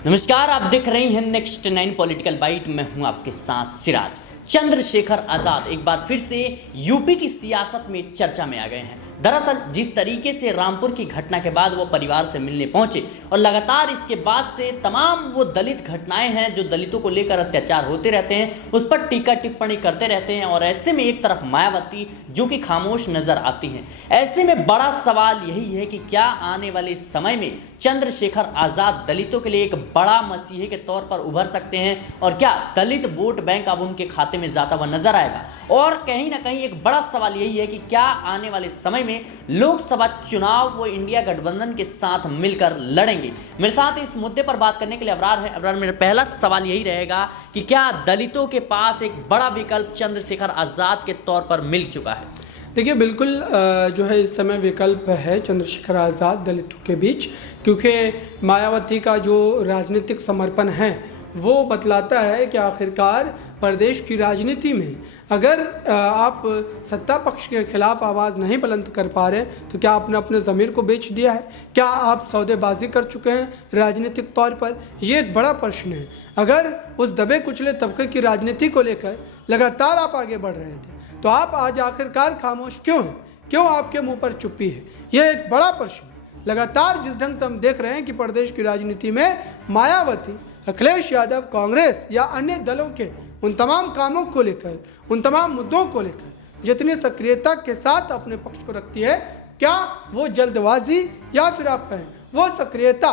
नमस्कार, आप देख रही हैं नेक्स्ट 9 पॉलिटिकल बाइट। मैं हूं आपके साथ सिराज। चंद्रशेखर आजाद एक बार फिर से यूपी की सियासत में चर्चा में आ गए हैं। दरअसल जिस तरीके से रामपुर की घटना के बाद वो परिवार से मिलने पहुंचे और लगातार इसके बाद से तमाम वो दलित घटनाएं हैं जो दलितों को लेकर अत्याचार होते रहते हैं, उस पर टीका टिप्पणी करते रहते हैं। और ऐसे में एक तरफ मायावती जो कि खामोश नजर आती हैं। ऐसे में बड़ा सवाल यही है कि क्या आने वाले समय में चंद्रशेखर आजाद दलितों के लिए एक बड़ा मसीहे के तौर पर उभर सकते हैं और क्या दलित वोट बैंक अब उनके खाते में जाता हुआ नजर आएगा। और कहीं ना कहीं एक बड़ा सवाल यही है कि क्या आने वाले समय में लोकसभा चुनाव वो इंडिया गठबंधन के साथ मिलकर लड़ेंगे। मेरे साथ इस मुद्दे पर बात करने के लिए अबरार है। अबरार, मेरा पहला सवाल यही रहेगा कि क्या दलितों के पास एक बड़ा विकल्प चंद्रशेखर आजाद के तौर पर मिल चुका है? देखिए, बिल्कुल जो है इस समय विकल्प है चंद्रशेखर आज़ाद दलितों के बीच, क्योंकि मायावती का जो राजनीतिक समर्पण है वो बतलाता है कि आखिरकार प्रदेश की राजनीति में अगर आप सत्ता पक्ष के खिलाफ आवाज़ नहीं बुलंद कर पा रहे तो क्या आपने अपने ज़मीर को बेच दिया है? क्या आप सौदेबाजी कर चुके हैं राजनीतिक तौर पर? ये एक बड़ा प्रश्न है। अगर उस दबे कुचले तबके की राजनीति को लेकर लगातार आप आगे बढ़ रहे थे तो आप आज आखिरकार खामोश क्यों हैं? क्यों आपके मुंह पर चुप्पी है? यह एक बड़ा प्रश्न है। लगातार जिस ढंग से हम देख रहे हैं कि प्रदेश की राजनीति में मायावती, अखिलेश यादव, कांग्रेस या अन्य दलों के उन तमाम कामों को लेकर, उन तमाम मुद्दों को लेकर जितनी सक्रियता के साथ अपने पक्ष को रखती है, क्या वो जल्दबाजी या फिर आप कहें वो सक्रियता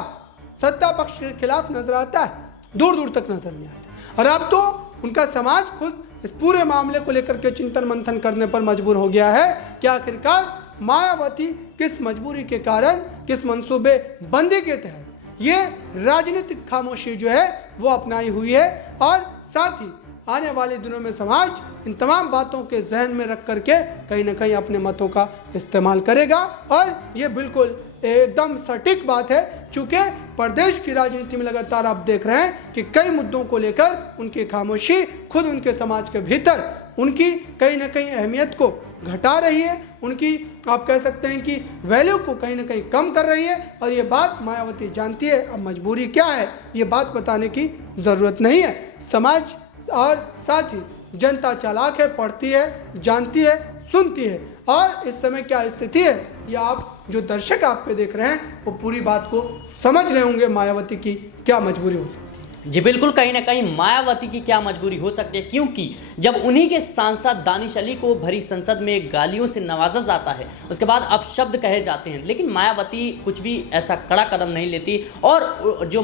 सत्ता पक्ष के खिलाफ नजर आता है? दूर दूर तक नजर नहीं आता। और अब तो उनका समाज खुद इस पूरे मामले को लेकर के चिंतन मंथन करने पर मजबूर हो गया है कि आखिरकार मायावती किस मजबूरी के कारण, किस मंसूबे बंदी के तहत ये राजनीतिक खामोशी जो है वो अपनाई हुई है। और साथ ही आने वाले दिनों में समाज इन तमाम बातों के जहन में रख करके कहीं ना कहीं अपने मतों का इस्तेमाल करेगा। और ये बिल्कुल एकदम सटीक बात है, चूँकि प्रदेश की राजनीति में लगातार आप देख रहे हैं कि कई मुद्दों को लेकर उनकी खामोशी खुद उनके समाज के भीतर उनकी कहीं ना कहीं अहमियत को घटा रही है, उनकी आप कह सकते हैं कि वैल्यू को कहीं ना कहीं कम कर रही है। और ये बात मायावती जानती है। अब मजबूरी क्या है ये बात बताने की ज़रूरत नहीं है। समाज और साथ ही जनता चालाक है, पढ़ती है, जानती है, सुनती है। और इस समय क्या स्थिति है ये आप जो दर्शक आपके देख रहे हैं वो पूरी बात को समझ रहे होंगे मायावती की क्या मजबूरी हो सकती है। जी बिल्कुल, कहीं ना कहीं मायावती की क्या मजबूरी हो सकती है, क्योंकि जब उन्हीं के सांसद दानिश अली को भरी संसद में गालियों से नवाजा जाता है, उसके बाद अपशब्द कहे जाते हैं, लेकिन मायावती कुछ भी ऐसा कड़ा कदम नहीं लेती। और जो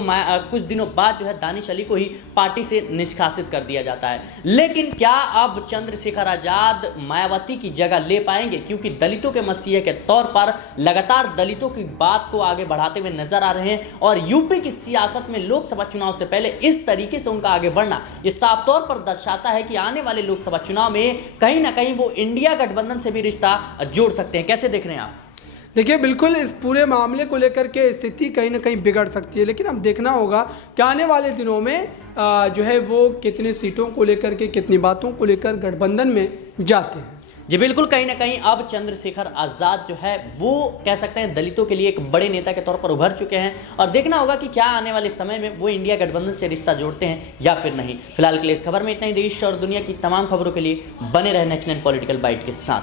कुछ दिनों बाद जो है दानिश अली को ही पार्टी से निष्कासित कर दिया जाता है। लेकिन क्या अब चंद्रशेखर आजाद मायावती की जगह ले पाएंगे? क्योंकि दलितों के मसीहे के तौर पर लगातार दलितों की बात को आगे बढ़ाते हुए नजर आ रहे हैं। और यूपी की सियासत में लोकसभा चुनाव से पहले इस तरीके से उनका आगे बढ़ना ये साफ तौर पर दर्शाता है कि आने वाले लोकसभा चुनाव में कहीं ना कहीं वो इंडिया गठबंधन से भी रिश्ता जोड़ सकते हैं। कैसे देख रहे हैं आप? देखिए, बिल्कुल इस पूरे मामले को लेकर के स्थिति कहीं ना कहीं बिगड़ सकती है, लेकिन अब देखना होगा कि आने वाले दिनों में जो है वो कितनी सीटों को लेकर के, कितनी बातों को लेकर गठबंधन में जाते हैं। जी बिल्कुल, कहीं ना कहीं अब चंद्रशेखर आजाद जो है वो कह सकते हैं दलितों के लिए एक बड़े नेता के तौर पर उभर चुके हैं। और देखना होगा कि क्या आने वाले समय में वो इंडिया गठबंधन से रिश्ता जोड़ते हैं या फिर नहीं। फिलहाल के लिए इस खबर में इतना ही। देश और दुनिया की तमाम खबरों के लिए बने रहे नेक्स्ट 9 पॉलिटिकल बाइट के साथ।